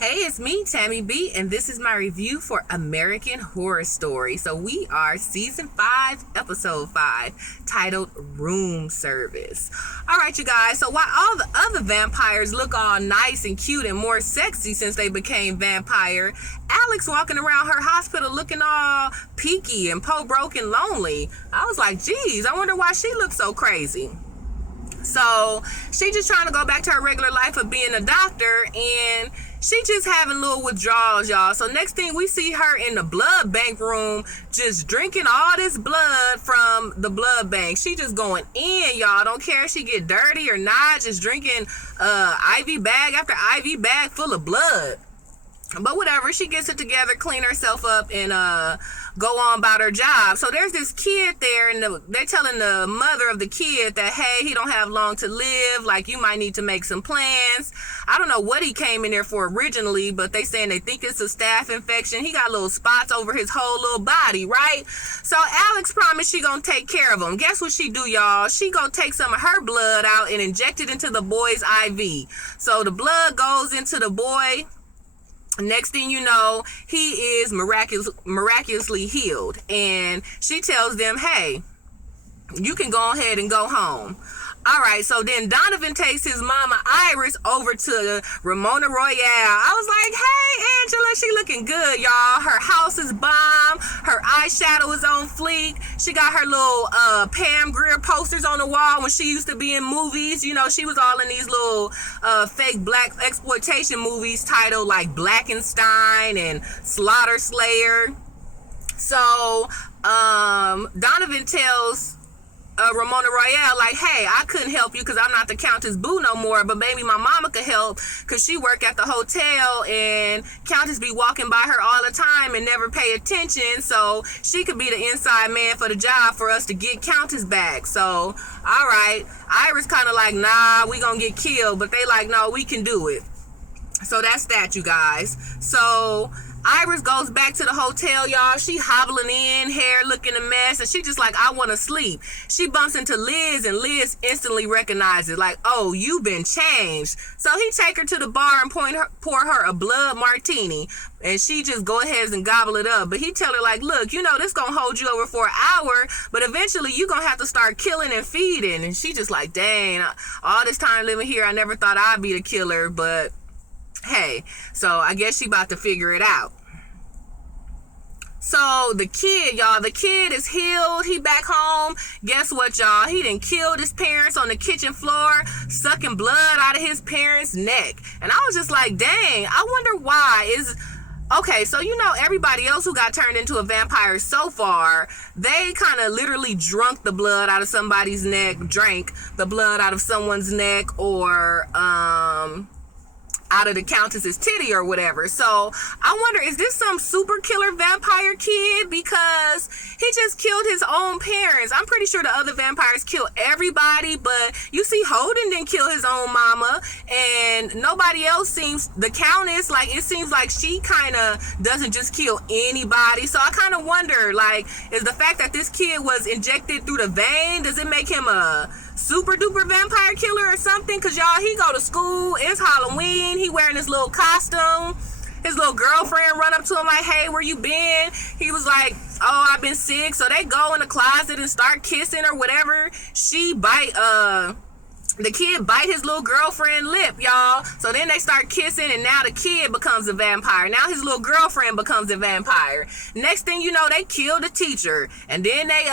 Hey, it's me, Tammy B, and this is my review for American Horror Story. So we are season 5, episode 5, titled Room Service. All right, you guys. So while all the other vampires look all nice and cute and more sexy since they became vampire, Alex walking around her hospital looking all peaky and broke and lonely. I was like, geez, I wonder why she looks so crazy. So she just trying to go back to her regular life of being a doctor, and she just having little withdrawals, y'all. So next thing we see her in the blood bank room, just drinking all this blood from the blood bank. She just going in, y'all. Don't care if she get dirty or not, just drinking IV bag after IV bag full of blood. But whatever, she gets it together, clean herself up, and go on about her job. So there's this kid there, and they're telling the mother of the kid that, hey, he don't have long to live, like you might need to make some plans. I don't know what he came in there for originally, but they saying they think it's a staph infection. He got little spots over his whole little body, right? So Alex promised she gonna take care of him. Guess what she do, y'all? She gonna take some of her blood out and inject it into the boy's IV. So the blood goes into the boy. Next thing you know, he is miraculously healed. And she tells them, hey, you can go ahead and go home. All right, so then Donovan takes his mama Iris over to Ramona Royale. I was like, hey, Angela, she looking good, y'all. Her house is bomb. Her eyeshadow is on fleek. She got her little Pam Grier posters on the wall when she used to be in movies. You know, she was all in these little fake black exploitation movies titled like Blackenstein and Slaughter Slayer. So Donovan tells Ramona Royale, like, hey, I couldn't help you because I'm not the Countess Boo no more, but maybe my mama could help because she work at the hotel and Countess be walking by her all the time and never pay attention, so she could be the inside man for the job for us to get Countess back. So, all right, Iris kind of like, nah, we gonna get killed, but they like, no, we can do it. So that's that, you guys. So Iris goes back to the hotel, y'all. She hobbling in, hair looking a mess, and she just like, I want to sleep. She bumps into Liz, and Liz instantly recognizes, like, oh, you been changed. So he take her to the bar and pour her a blood martini, and she just go ahead and gobble it up. But he tell her, like, look, you know, this gonna hold you over for an hour, but eventually you gonna have to start killing and feeding. And she just like, dang, all this time living here, I never thought I'd be the killer, but hey, so I guess she about to figure it out. So the kid, y'all, the kid is healed. He back home. Guess what, y'all? He done killed his parents on the kitchen floor, sucking blood out of his parents' neck. And I was just like, dang, I wonder why. Okay, so you know everybody else who got turned into a vampire so far, they kind of literally drank the blood out of somebody's neck, drank the blood out of someone's neck, or out of the Countess's titty or whatever. So I wonder, is this some super killer vampire kid? Because he just killed his own parents. I'm pretty sure the other vampires kill everybody, but you see Holden didn't kill his own mama, and nobody else seems, the Countess, like, it seems like she kind of doesn't just kill anybody. So I kind of wonder, like, is the fact that this kid was injected through the vein, does it make him a super duper vampire killer or something? Because y'all, he go to school, it's Halloween, he wearing his little costume, his little girlfriend run up to him like, hey, where you been? He was like, oh, I've been sick. So they go in the closet and start kissing or whatever. The kid bite his little girlfriend lip, y'all. So then they start kissing, and now the kid becomes a vampire. Now his little girlfriend becomes a vampire. Next thing you know, they kill the teacher, and then they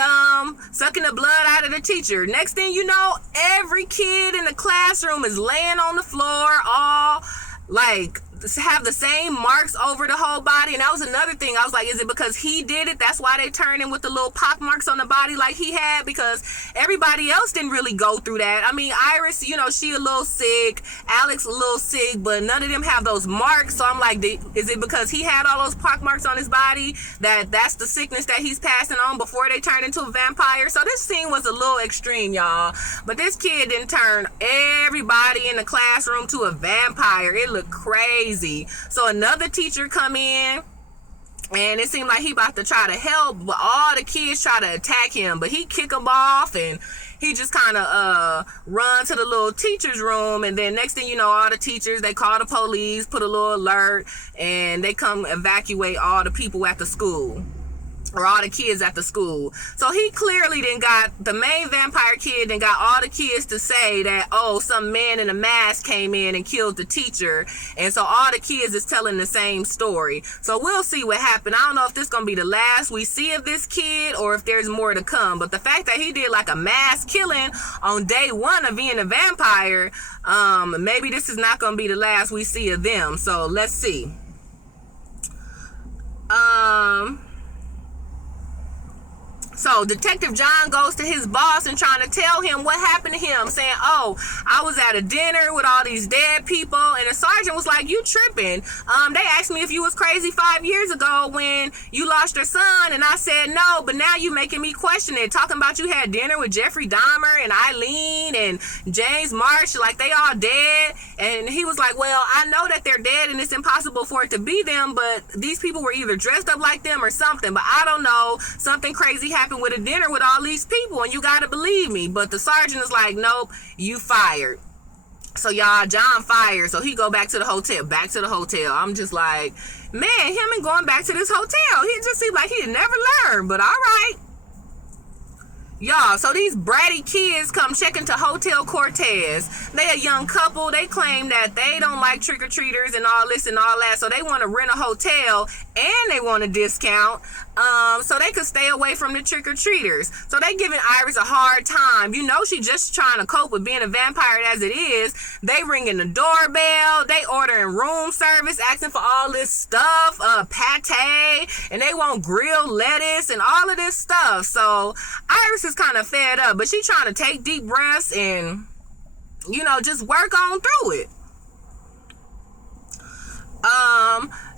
sucking the blood out of the teacher. Next thing you know, every kid in the classroom is laying on the floor, all like have the same marks over the whole body. And that was another thing. I was like, is it because he did it? That's why they turned him with the little pock marks on the body like he had? Because everybody else didn't really go through that. I mean, Iris, you know, she a little sick, Alex a little sick, but none of them have those marks. So I'm like, is it because he had all those pock marks on his body that's the sickness that he's passing on before they turned into a vampire? So this scene was a little extreme, y'all. But this kid didn't turn everybody in the classroom to a vampire. It looked crazy. So another teacher come in, and it seemed like he about to try to help, but all the kids try to attack him, but he kick them off, and he just kind of run to the little teacher's room, and then next thing you know, all the teachers, they call the police, put a little alert, and they come evacuate all the people at the school, or all the kids at the school. So he clearly then got, the main vampire kid then got all the kids to say that, oh, some man in a mask came in and killed the teacher. And so all the kids is telling the same story. So we'll see what happened. I don't know if this is going to be the last we see of this kid or if there's more to come. But the fact that he did like a mass killing on day one of being a vampire, maybe this is not going to be the last we see of them. So let's see. So Detective John goes to his boss and trying to tell him what happened to him, saying, oh, I was at a dinner with all these dead people, and the sergeant was like, you tripping. They asked me if you was crazy 5 years ago when you lost your son, and I said no, but now you making me question it, talking about you had dinner with Jeffrey Dahmer and Eileen and James Marsh, like they all dead. And he was like, well, I know that they're dead and it's impossible for it to be them, but these people were either dressed up like them or something, but I don't know, something crazy happened with a dinner with all these people, and you gotta believe me. But the sergeant is like, nope, you fired. So y'all, John fired, so he go back to the hotel. I'm just like, man, him and going back to this hotel, he just seemed like he'd never learn, but all right. Y'all, so these bratty kids come check into Hotel Cortez. They a young couple. They claim that they don't like trick-or-treaters and all this and all that, so they want to rent a hotel and they want a discount so they could stay away from the trick-or-treaters. So they giving Iris a hard time. You know she just trying to cope with being a vampire as it is. They ringing the doorbell. They ordering room service, asking for all this stuff, pate, and they want grilled lettuce and all of this stuff. So Iris is kind of fed up, but she trying to take deep breaths and, you know, just work on through it.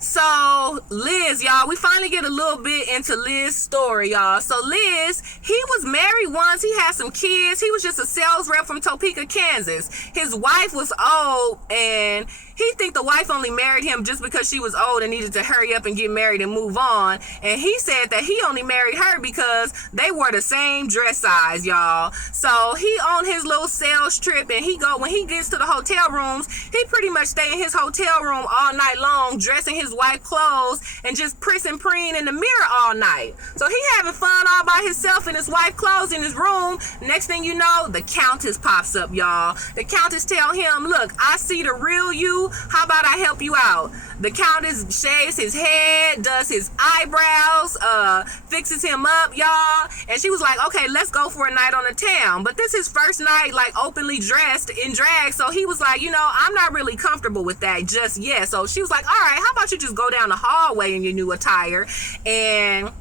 So Liz, y'all, we finally get a little bit into Liz's story, y'all. So Liz, he was married once, he had some kids, he was just a sales rep from Topeka, Kansas. His wife was old, and he think the wife only married him just because she was old and needed to hurry up and get married and move on. And he said that he only married her because they were the same dress size, y'all. So he on his little sales trip, and when he gets to the hotel rooms, he pretty much stay in his hotel room all night long, dressing his wife clothes and just pressing preen in the mirror all night. So he having fun all by himself in his wife clothes in his room. Next thing you know, the Countess pops up, y'all. The Countess tell him, look, I see the real you. How about I help you out? The Countess shaves his head, does his eyebrows, fixes him up, y'all. And she was like, okay, let's go for a night on the town. But this is his first night, like, openly dressed in drag. So he was like, you know, I'm not really comfortable with that just yet. So she was like, all right, how about you just go down the hallway in your new attire and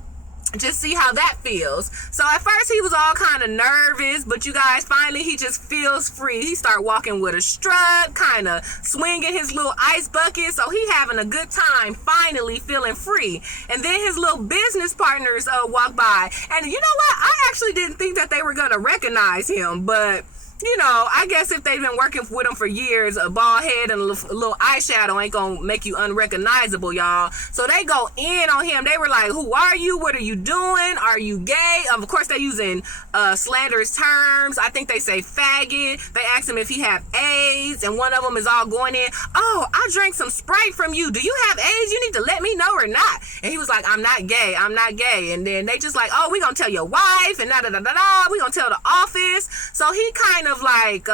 just see how that feels. So at first he was all kind of nervous, but you guys, finally he just feels free. He start walking with a strut, kind of swinging his little ice bucket. So he having a good time, finally feeling free. And then his little business partners walk by, and you know what? I actually didn't think that they were gonna recognize him, but you know, I guess if they've been working with him for years, a bald head and a little eyeshadow ain't gonna make you unrecognizable, y'all. So they go in on him. They were like, who are you? What are you doing? Are you gay? Of course, they're using slanderous terms. I think they say faggot. They asked him if he have AIDS, and one of them is all going in, oh, I drank some Sprite from you. Do you have AIDS? You need to let me know or not. And he was like, I'm not gay. I'm not gay. And then they just like, oh, we gonna tell your wife, and da-da-da-da-da. We gonna tell the office. So he kind of like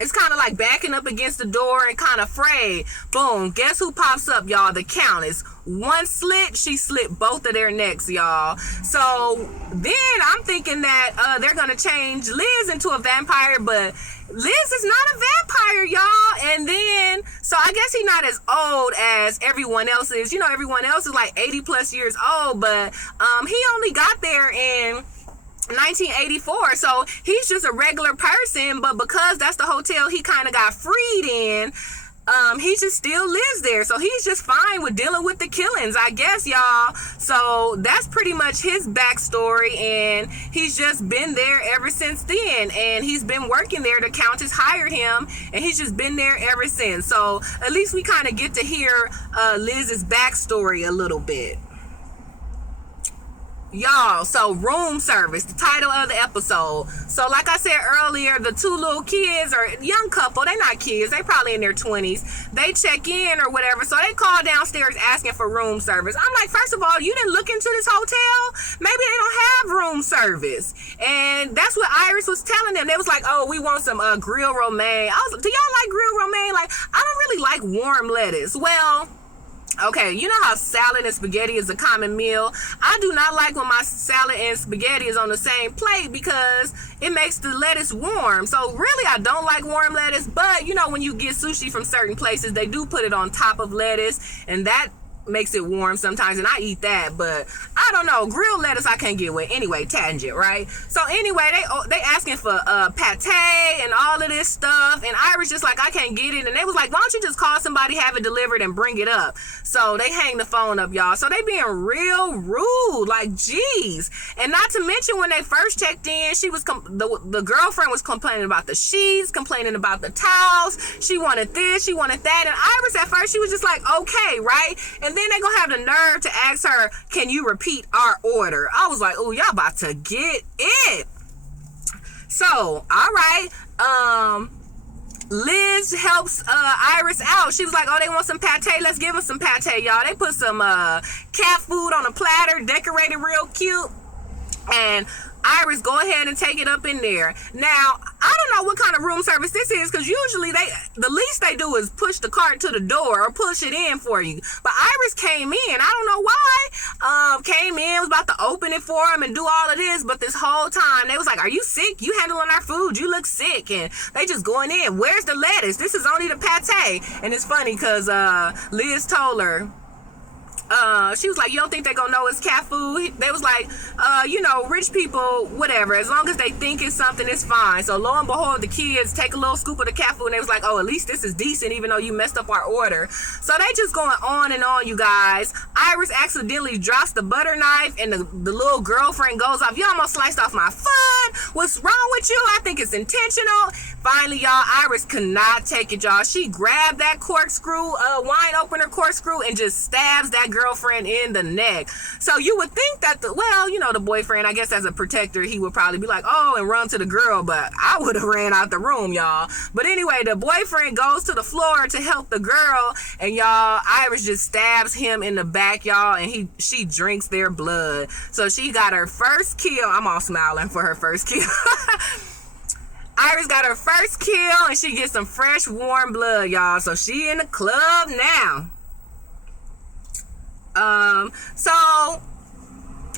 it's kind of like backing up against the door and kind of afraid. Boom, guess who pops up, y'all? The Countess. One slit, she slit both of their necks, y'all. So then I'm thinking that they're gonna change Liz into a vampire, but Liz is not a vampire, y'all. And then, so I guess he's not as old as everyone else is. You know, everyone else is like 80 plus years old, but he only got there in 1984, so he's just a regular person, but because that's the hotel he kind of got freed in, he just still lives there, so he's just fine with dealing with the killings, I guess, y'all. So that's pretty much his backstory, and he's just been there ever since then, and he's been working there. The Countess hired him, and he's just been there ever since. So at least we kind of get to hear Liz's backstory a little bit. Y'all, so room service, the title of the episode. So like I said earlier, the two little kids, or young couple, they not kids, they probably in their 20s, they check in or whatever, so they call downstairs asking for room service. I'm like, first of all, you didn't look into this hotel? Maybe they don't have room service. And that's what Iris was telling them. They was like, oh, we want some grilled romaine. I was like, do y'all like grilled romaine? Like, I don't really like warm lettuce. Well, okay, you know how salad and spaghetti is a common meal? I do not like when my salad and spaghetti is on the same plate because it makes the lettuce warm. So really, I don't like warm lettuce, but you know, when you get sushi from certain places, they do put it on top of lettuce, and that makes it warm sometimes, and I eat that. But I don't know, grilled lettuce I can't get with. Anyway, tangent, right? So anyway, they asking for pate and all of this stuff, and Iris just like, I can't get it. And they was like, why don't you just call somebody, have it delivered, and bring it up? So they hang the phone up, y'all. So they being real rude, like, geez. And not to mention, when they first checked in, she was the girlfriend was complaining about the sheets, complaining about the towels. She wanted this, she wanted that, and Iris at first, she was just like, okay, right? And then they gonna have the nerve to ask her, can you repeat our order? I was like, oh, y'all about to get it. So, all right. Liz helps Iris out. She was like, oh, they want some pate. Let's give them some pate, y'all. They put some cat food on a platter, decorated real cute. And Iris, go ahead and take it up in there. Now, I don't know what kind of room service this is, because usually the least they do is push the cart to the door or push it in for you. But Iris came in. I don't know why. Came in, was about to open it for him and do all of this, but this whole time they was like, are you sick? You handling our food? You look sick. And they just going in. Where's the lettuce? This is only the pate. And it's funny because Liz told her, she was like, you don't think they gonna know it's cat food? They was like, you know, rich people, whatever, as long as they think it's something, it's fine. So lo and behold, the kids take a little scoop of the cat food, and they was like, oh, at least this is decent, even though you messed up our order. So they just going on and on, you guys. Iris accidentally drops the butter knife, and the little girlfriend goes off, you almost sliced off my foot. What's wrong with you? I think it's intentional. Finally, y'all, Iris could not take it, y'all. She grabbed that corkscrew, wine opener corkscrew, and just stabs that girlfriend in the neck. So you would think that the boyfriend, I guess as a protector, he would probably be like, oh, and run to the girl, but I would have ran out the room, y'all. But anyway, the boyfriend goes to the floor to help the girl, and y'all, Iris just stabs him in the back, y'all, and she drinks their blood. So she got her first kill. I'm all smiling for her first kill. Iris got her first kill, and she gets some fresh, warm blood, y'all. So she in the club now. So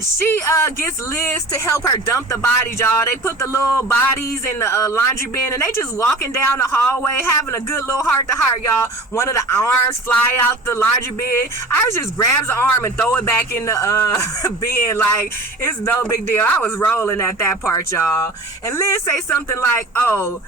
she gets Liz to help her dump the bodies, y'all. They put the little bodies in the laundry bin, and they just walking down the hallway having a good little heart to heart, y'all. One of the arms fly out the laundry bin. Iris just grabs the arm and throw it back in the bin like it's no big deal. I was rolling at that part, y'all. And Liz say something like, oh,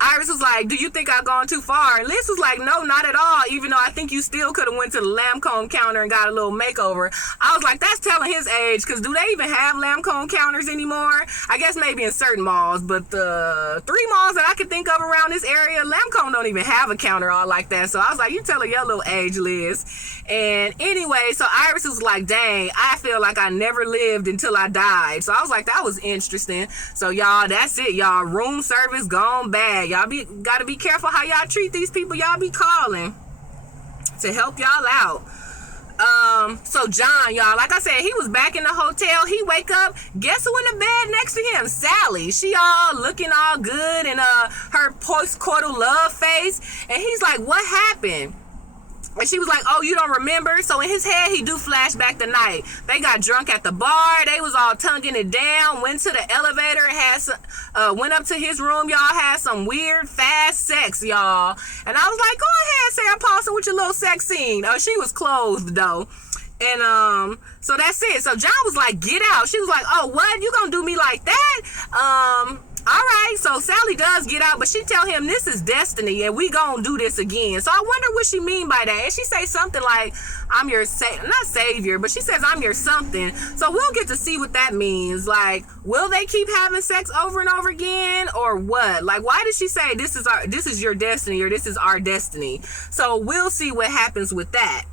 Iris was like, do you think I've gone too far? And Liz was like, no, not at all, even though I think you still could have went to the Lancome counter and got a little makeover. I was like, that's telling his age, because do they even have Lancome counters anymore? I guess maybe in certain malls, but the 3 malls that I could think of around this area, Lancome don't even have a counter all like that. So I was like, you telling your little age, Liz. And anyway, so Iris was like, dang, I feel like I never lived until I died. So I was like, that was interesting. So y'all, that's it, y'all. Room service gone bad. Y'all gotta be careful how y'all treat these people y'all be calling to help y'all out. So John, y'all, like I said, he was back in the hotel. He wake up, guess who in the bed next to him? Sally. She all looking all good in her postcoital love face. And he's like, what happened? And she was like, oh, you don't remember? So in his head, he do flashback the night. They got drunk at the bar. They was all tonguing it down. Went to the elevator and had some, went up to his room, y'all. Had some weird, fast sex, y'all. And I was like, go ahead, Sarah Paulson, with your little sex scene. She was clothed, though. And so that's it. So John was like, get out. She was like, oh, what? You gonna do me like that? All right, so Sally does get out, but she tell him this is destiny and we gonna do this again. So I wonder what she mean by that. And she say something like, I'm your not savior, but she says I'm your something. So we'll get to see what that means. Like, will they keep having sex over and over again, or what? Like, why did she say this is your destiny, or this is our destiny? So we'll see what happens with that.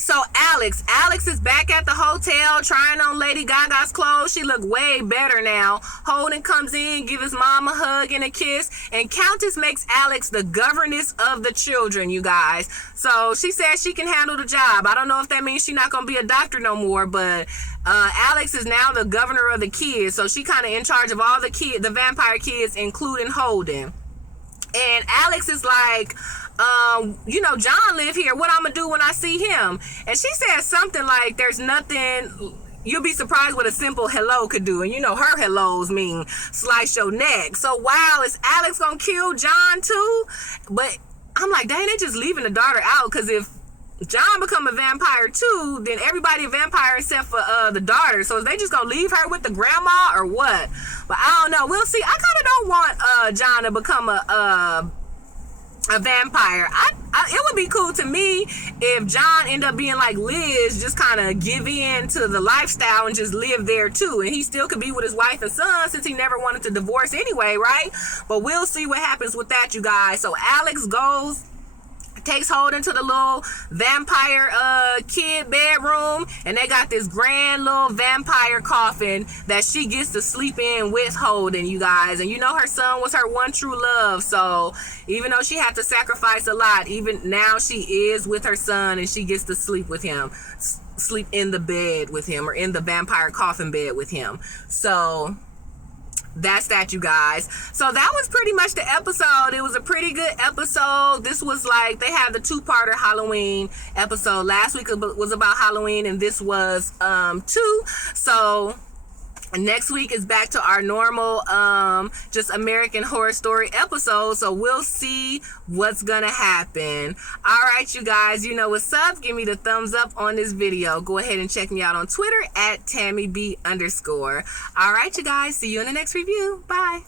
So Alex is back at the hotel trying on Lady Gaga's clothes. She look way better now. Holden comes in, give his mom a hug and a kiss, and Countess makes Alex the governess of the children, you guys. So she says she can handle the job. I don't know if that means she's not gonna be a doctor no more, but Alex is now the governor of the kids. So she kind of in charge of all the vampire kids, including Holden. And Alex is like, John live here. What I'm gonna do when I see him? And she says something like, there's nothing you'll be surprised what a simple hello could do. And her hellos mean slice your neck. So wow, is Alex gonna kill John too? But I'm like, dang, they just leaving the daughter out, because if John become a vampire too, then everybody a vampire except for the daughter. So is they just gonna leave her with the grandma or what? But I don't know. We'll see. I kind of don't want John to become a vampire. It would be cool to me if John ended up being like Liz, just kind of give in to the lifestyle and just live there too, and he still could be with his wife and son since he never wanted to divorce anyway, right? But we'll see what happens with that, you guys. So Alex takes Holden to the little vampire kid bedroom, and they got this grand little vampire coffin that she gets to sleep in with Holden, you guys. And her son was her one true love, so even though she had to sacrifice a lot, even now she is with her son and she gets to sleep with him, sleep in the bed with him, or in the vampire coffin bed with him. So that's that, you guys. So that was pretty much the episode. It was a pretty good episode. This was like, they had the 2-parter Halloween episode. Last week was about Halloween, and this was 2. So next week is back to our normal just American Horror Story episode. So we'll see what's gonna happen. All right, you guys, you know what's up. Give me the thumbs up on this video. Go ahead and check me out on Twitter at TammyB_. All right, you guys, see you in the next review. Bye.